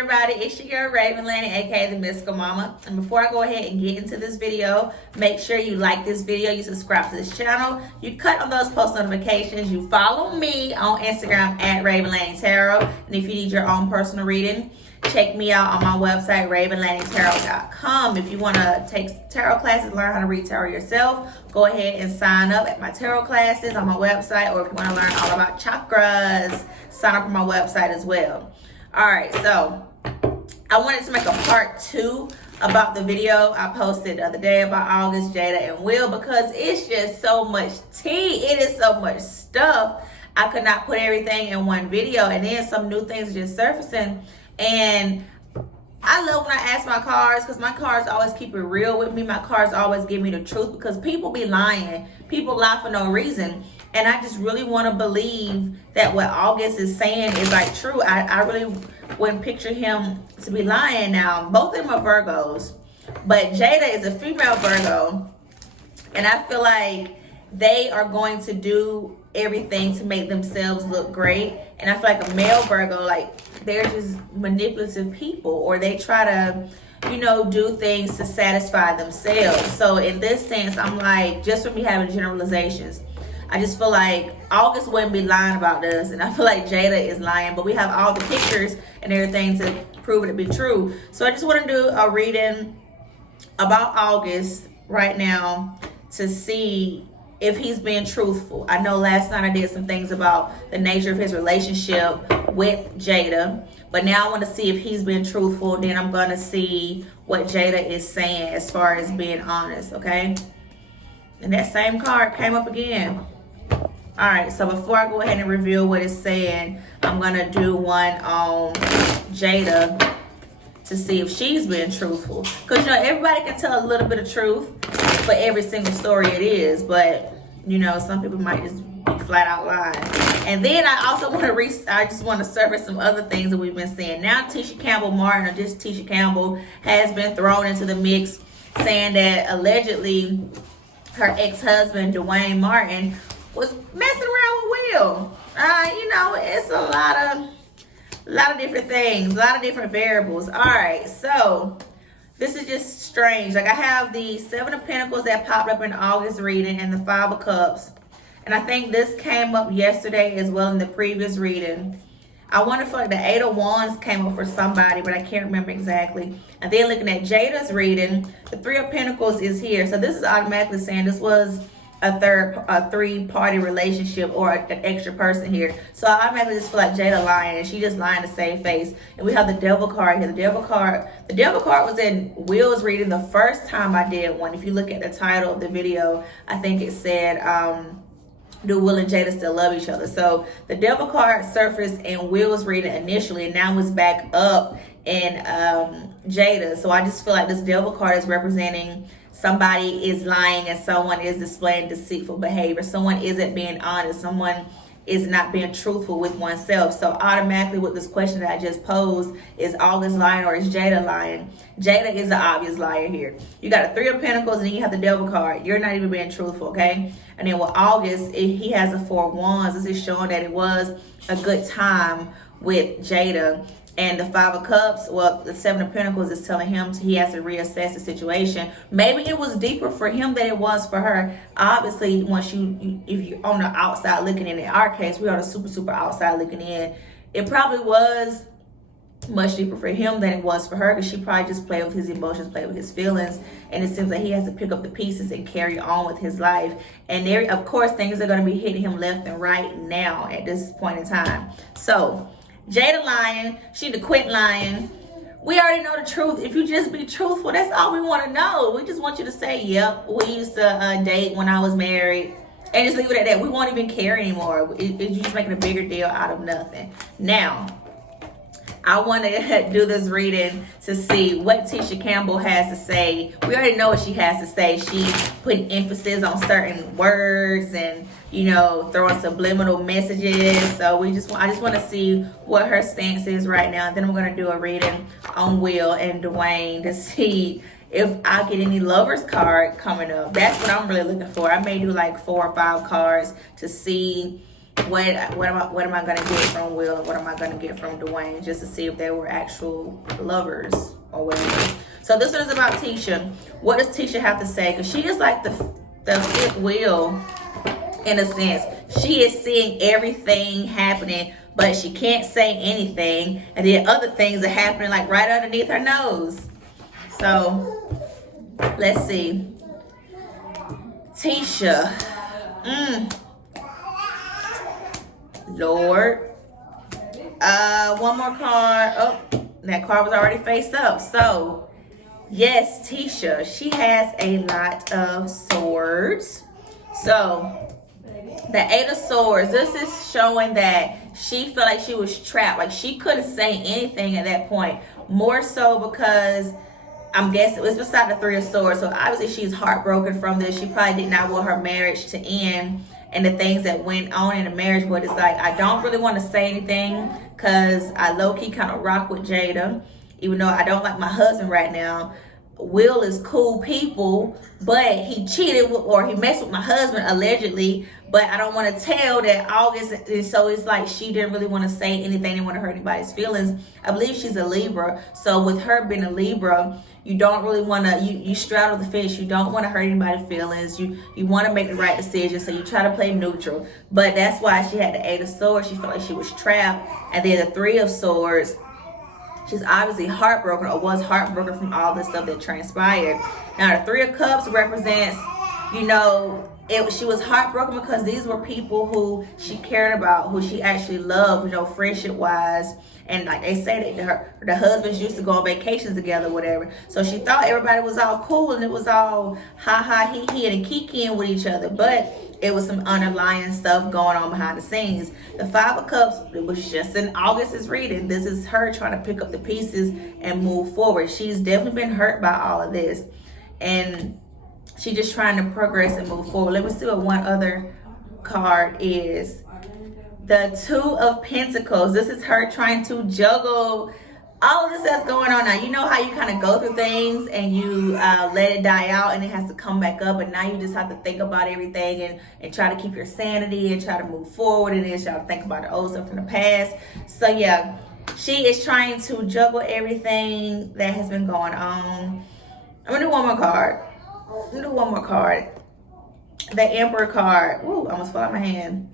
everybody, it's your girl RavenLani, aka the Mystical Mama. And before I go ahead and get into this video, make sure you like this video, you subscribe to this channel, you cut on those post notifications, you follow me on Instagram at RavenLani Tarot. And if you need your own personal reading, check me out on my website, RavenLaniTarot.com. If you want to take tarot classes, learn how to read tarot yourself, go ahead and sign up at my tarot classes on my website. Or if you want to learn all about chakras, sign up on my website as well. All right, so I wanted to make a part 2 about the video I posted the other day about August, Jada, and Will, because it's just so much tea. It is so much stuff. I could not put everything in one video, and then some new things are just surfacing. And I love when I ask my cards, because my cards always keep it real with me. My cards always give me the truth, because people be lying. People lie for no reason. And I just really want to believe that what August is saying is like true. I really wouldn't picture him to be lying now. Both of them are Virgos, but Jada is a female Virgo. And I feel like they are going to do everything to make themselves look great. And I feel like a male Virgo, like they're just manipulative people, or they try to, you know, do things to satisfy themselves. So in this sense, I'm like, just from me having generalizations, I just feel like August wouldn't be lying about this, and I feel like Jada is lying, but we have all the pictures and everything to prove it to be true. So I just want to do a reading about August right now to see if he's being truthful. I know last night I did some things about the nature of his relationship with Jada, but now I want to see if he's been truthful. Then I'm going to see what Jada is saying as far as being honest, okay? And that same card came up again. All right, so before I go ahead and reveal what it's saying, I'm going to do one on Jada to see if she's been truthful. Because, you know, everybody can tell a little bit of truth for every single story it is. But, you know, some people might just be flat out lying. And then I also want to I just want to surface some other things that we've been seeing. Now Tisha Campbell Martin, or just Tisha Campbell, has been thrown into the mix, saying that allegedly her ex-husband, Duane Martin, was messing around with Will. You know, it's a lot of different things, a lot of different variables. All right, so this is just strange. Like, I have the 7 of Pentacles that popped up in August reading and the 5 of Cups. And I think this came up yesterday as well in the previous reading. I wonder if like the 8 of Wands came up for somebody, but I can't remember exactly. And then looking at Jada's reading, the 3 of Pentacles is here. So this is automatically saying this was a three-party relationship, or an extra person here. So I automatically just feel like Jada lying, and she just lying to save face. And we have the Devil card here. The Devil card was in Will's reading the first time I did one. If you look at the title of the video, I think it said, do Will and Jada still love each other? So the Devil card surfaced in Will's reading initially, and now it's back up in Jada. So I just feel like this Devil card is representing somebody is lying and someone is displaying deceitful behavior. Someone isn't being honest. Someone is not being truthful with oneself. So automatically with this question that I just posed, is August lying or is Jada lying? Jada is the obvious liar here. You got a 3 of Pentacles and then you have the Devil card. You're not even being truthful, okay? And then with August, he has a 4 of Wands. This is showing that it was a good time with Jada. And the 5 of Cups, well, the 7 of Pentacles is telling him he has to reassess the situation. Maybe it was deeper for him than it was for her. Obviously, once if you're on the outside looking in our case, we're on the super outside looking in. It probably was much deeper for him than it was for her, because she probably just played with his emotions, played with his feelings. And it seems like he has to pick up the pieces and carry on with his life. And there, of course, things are going to be hitting him left and right now at this point in time. So Jada lying, she need to quit lying. We already know the truth. If you just be truthful, that's all we want to know. We just want you to say, yep, we used to date when I was married, and just leave it at that. We won't even care anymore. You're just making a bigger deal out of nothing. Now, I want to do this reading to see what Tisha Campbell has to say. We already know what she has to say. She's putting emphasis on certain words and, you know, throwing subliminal messages. So I just want to see what her stance is right now. And then I'm going to do a reading on Will and Duane to see if I get any lovers card coming up. That's what I'm really looking for. I may do like 4 or 5 cards to see what am I gonna get from Will and what am I gonna get from Duane, just to see if they were actual lovers or whatever. So this one is about Tisha. What does Tisha have to say? Because she is like the fifth wheel in a sense. She is seeing everything happening, but she can't say anything, and then other things are happening like right underneath her nose. So let's see. Tisha. Lord. One more card. Oh, that card was already face up. So yes, Tisha, she has a lot of swords. So the Eight of Swords, this is showing that she felt like she was trapped. Like she couldn't say anything at that point. More so because I'm guessing it was beside the Three of Swords. So obviously she's heartbroken from this. She probably did not want her marriage to end and the things that went on in the marriage. But it's like, I don't really want to say anything because I low-key kind of rock with Jada. Even though I don't like my husband right now. Will is cool people, but he cheated with, or he messed with my husband allegedly, but I don't want to tell that August. And so it's like she didn't really want to say anything, didn't want to hurt anybody's feelings. I believe she's a Libra, so with her being a Libra, you don't really want to, you straddle the fence. You don't want to hurt anybody's feelings. You want to make the right decision, so you try to play neutral. But that's why she had the Eight of Swords. She felt like she was trapped. And then the Three of Swords, she's obviously heartbroken, or was heartbroken from all the stuff that transpired. Now the Three of Cups represents, you know, she was heartbroken because these were people who she cared about, who she actually loved, you know, friendship wise. And like they say that the husbands used to go on vacations together, whatever. So she thought everybody was all cool and it was all ha ha he he and kikiing with each other. But it was some underlying stuff going on behind the scenes. The Five of Cups, it was just in August's reading. This is her trying to pick up the pieces and move forward. She's definitely been hurt by all of this. And she's just trying to progress and move forward. Let me see what one other card is. The Two of Pentacles. This is her trying to juggle all of this that's going on now. You know how you kind of go through things and you let it die out and it has to come back up, and now you just have to think about everything and try to keep your sanity and try to move forward, and then try to think about the old stuff from the past. So yeah, she is trying to juggle everything that has been going on. I'm gonna do one more card. The Emperor card. Ooh, I almost fell out my hand.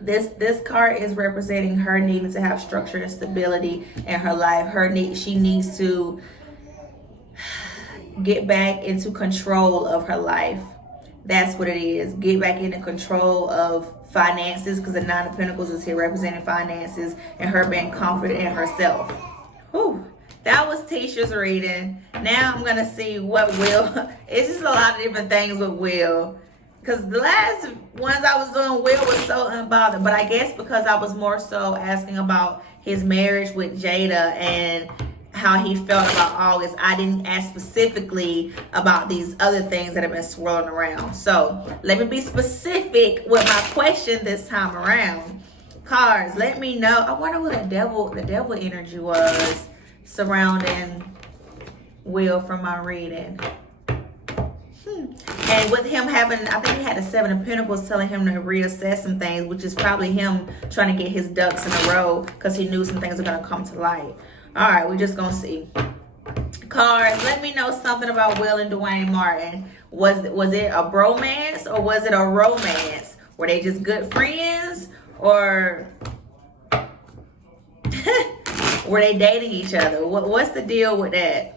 This card is representing her needing to have structure and stability in her life. She needs to get back into control of her life. That's what it is. Get back into control of finances, because the Nine of Pentacles is here representing finances and her being confident in herself. Whew. That was Tisha's reading. Now I'm gonna see what Will. It's just a lot of different things with Will. Because the last ones I was doing, Will was so unbothered. But I guess because I was more so asking about his marriage with Jada and how he felt about August, I didn't ask specifically about these other things that have been swirling around. So let me be specific with my question this time around. Cards, let me know. I wonder who the devil energy was surrounding Will from my reading. And with him having, I think he had the Seven of Pentacles telling him to reassess some things, which is probably him trying to get his ducks in a row because he knew some things are going to come to light. All right, we're just going to see. Cards, let me know something about Will and Duane Martin. Was it a bromance or was it a romance? Were they just good friends, or were they dating each other? What's the deal with that?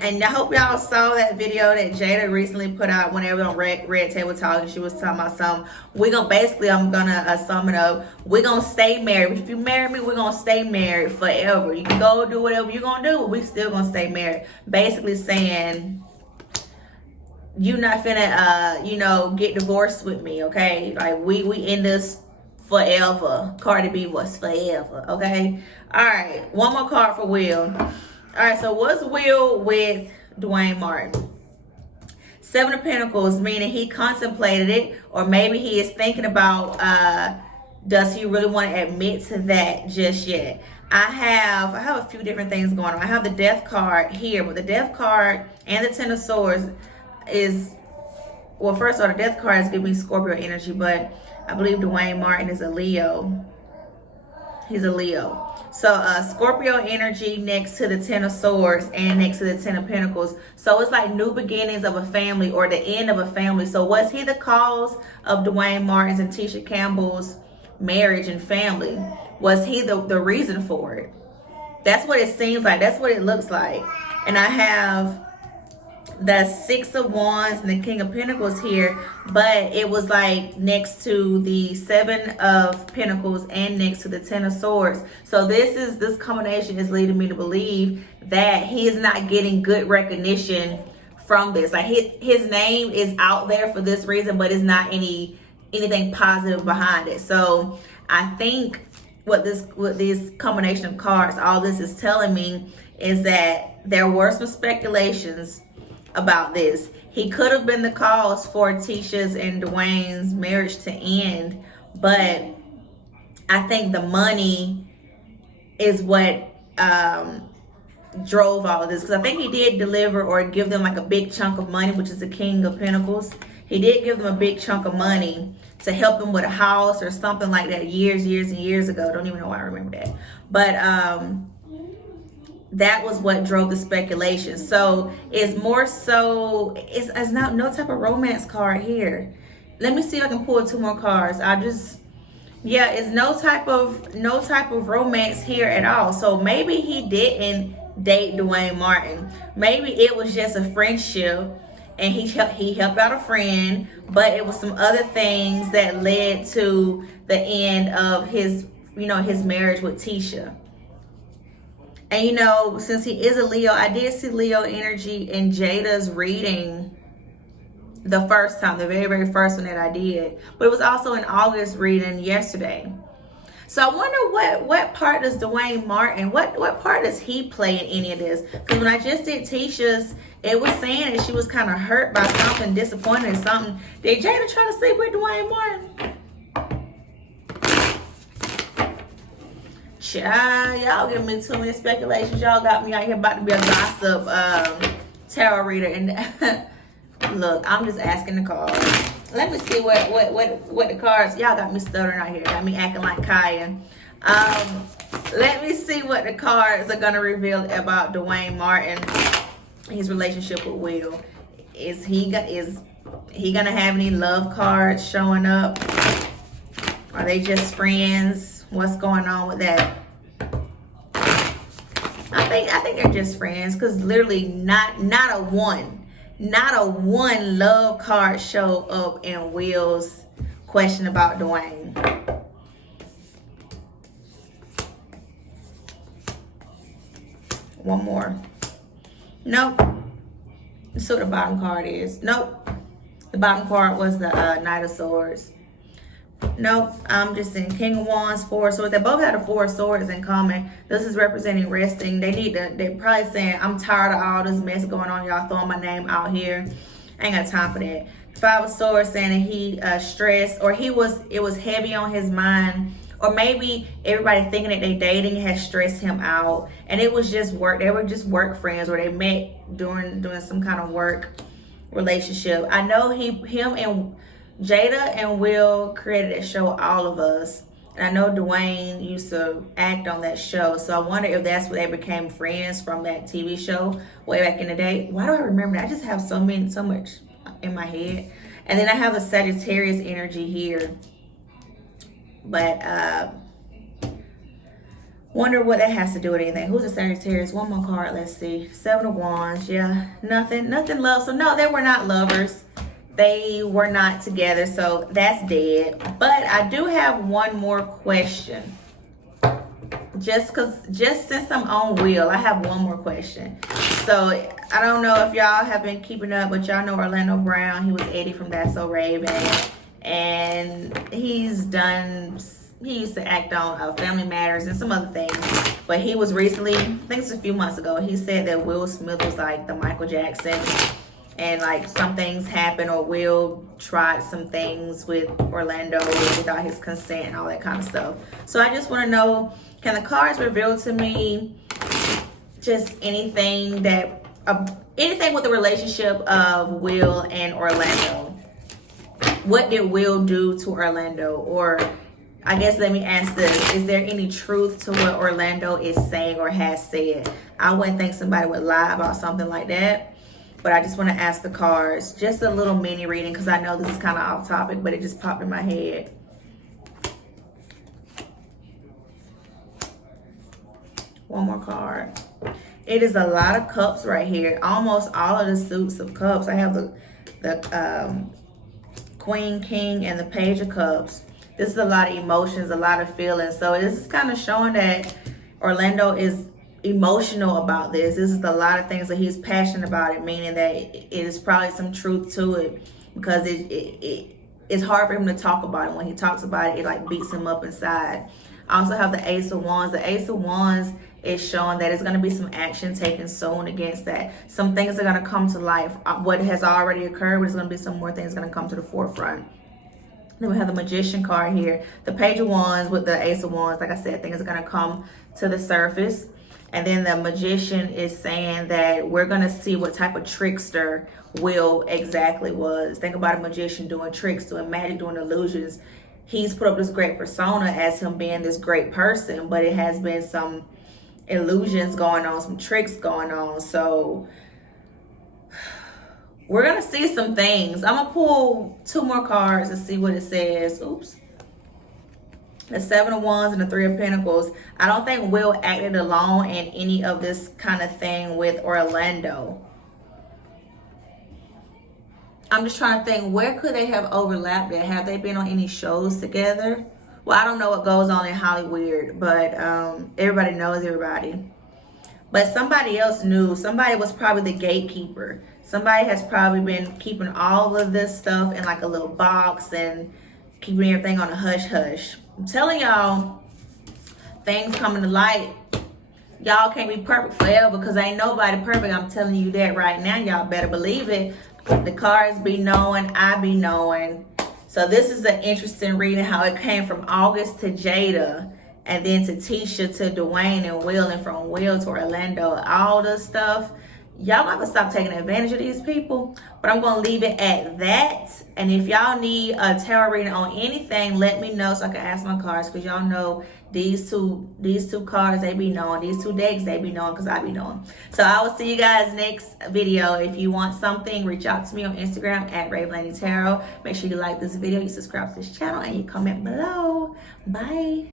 And I hope y'all saw that video that Jada recently put out whenever on Red Table Talk, and she was talking about something. I'm gonna sum it up. We're gonna stay married. If you marry me, we're gonna stay married forever. You can go do whatever you're gonna do, but we still gonna stay married. Basically saying, you not finna get divorced with me, okay? Like we in this forever. Cardi B was forever, okay? All right, one more card for Will. All right, so what's Will with Duane Martin? Seven of Pentacles, meaning he contemplated it, or maybe he is thinking about, does he really want to admit to that just yet? I have a few different things going on. I have the Death card here, but the Death card and the Ten of Swords is well, first of all, the death card is giving me Scorpio energy, but I believe Duane Martin is a Leo. He's a Leo. So Scorpio energy next to the Ten of Swords and next to the Ten of Pentacles. So it's like new beginnings of a family or the end of a family. So was he the cause of Duane Martin's and Tisha Campbell's marriage and family? Was he the reason for it? That's what it seems like. That's what it looks like. And I have the Six of Wands and the King of Pentacles here, but it was like next to the Seven of Pentacles and next to the Ten of Swords. So this combination is leading me to believe that he is not getting good recognition from this. Like his name is out there for this reason, but it's not anything positive behind it. So I think what this combination of cards, all this is telling me is that there were some speculations about this. He could have been the cause for Tisha's and Duane's marriage to end, but I think the money is what drove all of this, because I think he did deliver or give them like a big chunk of money, which is the King of Pentacles. He did give them a big chunk of money to help them with a house or something like that years and years ago. Don't even know why I remember that. But that was what drove the speculation. So it's more so, it's not no type of romance card here. Let me see if I can pull 2 more cards. Yeah, it's no type of romance here at all. So maybe he didn't date Duane Martin. Maybe it was just a friendship and he helped out a friend, but it was some other things that led to the end of his marriage with Tisha. And since he is a Leo, I did see Leo energy in Jada's reading the first time, the very, very first one that I did. But it was also in August reading yesterday. So I wonder what part does Duane Martin, what part does he play in any of this? Because when I just did Tisha's, it was saying that she was kind of hurt by something, disappointed in something. Did Jada try to sleep with Duane Martin? Child, y'all giving me too many speculations. Y'all got me out here about to be a gossip tarot reader. And look, I'm just asking the cards. Let me see what the cards. Y'all got me stuttering out here. Got me acting like Kaya. Let me see what the cards are gonna reveal about Duane Martin, his relationship with Will. Is he gonna have any love cards showing up? Are they just friends? What's going on with that? I think they're just friends, because literally not a one love card show up in Will's question about Duane. One more. Nope. Let's see what the bottom card is. Nope. The bottom card was the Knight of Swords. Nope, I'm just in King of Wands, 4 of Swords. They both had the 4 of Swords in common. This is representing resting. They're probably saying, I'm tired of all this mess going on. Y'all throwing my name out here. I ain't got time for that. 5 of Swords saying that he stressed, or it was heavy on his mind. Or maybe everybody thinking that they dating has stressed him out. And it was just work. They were just work friends, or they met doing some kind of work relationship. I know him and Jada and Will created that show, All of Us. And I know Duane used to act on that show. So I wonder if that's where they became friends, from that TV show way back in the day. Why do I remember that? I just have so much in my head. And then I have a Sagittarius energy here. But wonder what that has to do with anything. Who's a Sagittarius? One more card. Let's see. 7 of Wands. Yeah, nothing love. So no, they were not lovers. They were not together, so that's dead. But I do have one more question. Just since I'm on Will, I have one more question. So I don't know if y'all have been keeping up, but y'all know Orlando Brown. He was Eddie from That's So Raven. And he used to act on Family Matters and some other things. But he was recently, I think it's a few months ago, he said that Will Smith was like the Michael Jackson. And like some things happened, or Will tried some things with Orlando without his consent and all that kind of stuff. So I just want to know, can the cards reveal to me just anything with the relationship of Will and Orlando? what did Will do to Orlando? Or I guess let me ask this. Is there any truth to what Orlando is saying or has said? I wouldn't think somebody would lie about something like that. But I just want to ask the cards. Just a little mini reading because I know this is kind of off topic, but it just popped in my head. One more card. It is a lot of cups right here. Almost all of the suits of cups. I have the Queen, King, and the Page of Cups. This is a lot of emotions, a lot of feelings. So this is kind of showing that Orlando is emotional about this. This is a lot of things that he's passionate about it, meaning that it is probably some truth to it, because it's hard for him to talk about it. When he talks about it, it like beats him up inside. I also have the Ace of Wands. The Ace of Wands is showing that it's going to be some action taken soon against that. Some things are going to come to life. What has already occurred, but there's going to be some more things going to come to the forefront. Then we have the Magician card here. The Page of Wands with the Ace of Wands. Like I said, things are going to come to the surface. And then the Magician is saying that we're going to see what type of trickster Will exactly was. Think about a magician doing tricks, doing magic, doing illusions. He's put up this great persona as him being this great person, but it has been some illusions going on, some tricks going on. So we're going to see some things. I'm going to pull 2 more cards and see what it says. Oops. The 7 of Wands and the 3 of Pentacles. I don't think Will acted alone in any of this kind of thing with Orlando. I'm just trying to think, where could they have overlapped at? Have they been on any shows together? Well, I don't know what goes on in Hollywood, but everybody knows everybody. But somebody else knew. Somebody was probably the gatekeeper. Somebody has probably been keeping all of this stuff in like a little box and keeping everything on a hush-hush. I'm telling y'all, things coming to light. Y'all can't be perfect forever because ain't nobody perfect. I'm telling you that right now. Y'all better believe it. The cards be knowing, I be knowing. So this is an interesting reading, how it came from August to Jada, and then to Tisha, to Duane and Will, and from Will to Orlando. All this stuff. Y'all have to stop taking advantage of these people. But I'm going to leave it at that. And if y'all need a tarot reading on anything, let me know so I can ask my cards. Because y'all know these two cards, they be knowing. These 2 decks, they be knowing because I be knowing. So I will see you guys next video. If you want something, reach out to me on Instagram at RavenLani Tarot. Make sure you like this video, you subscribe to this channel, and you comment below. Bye.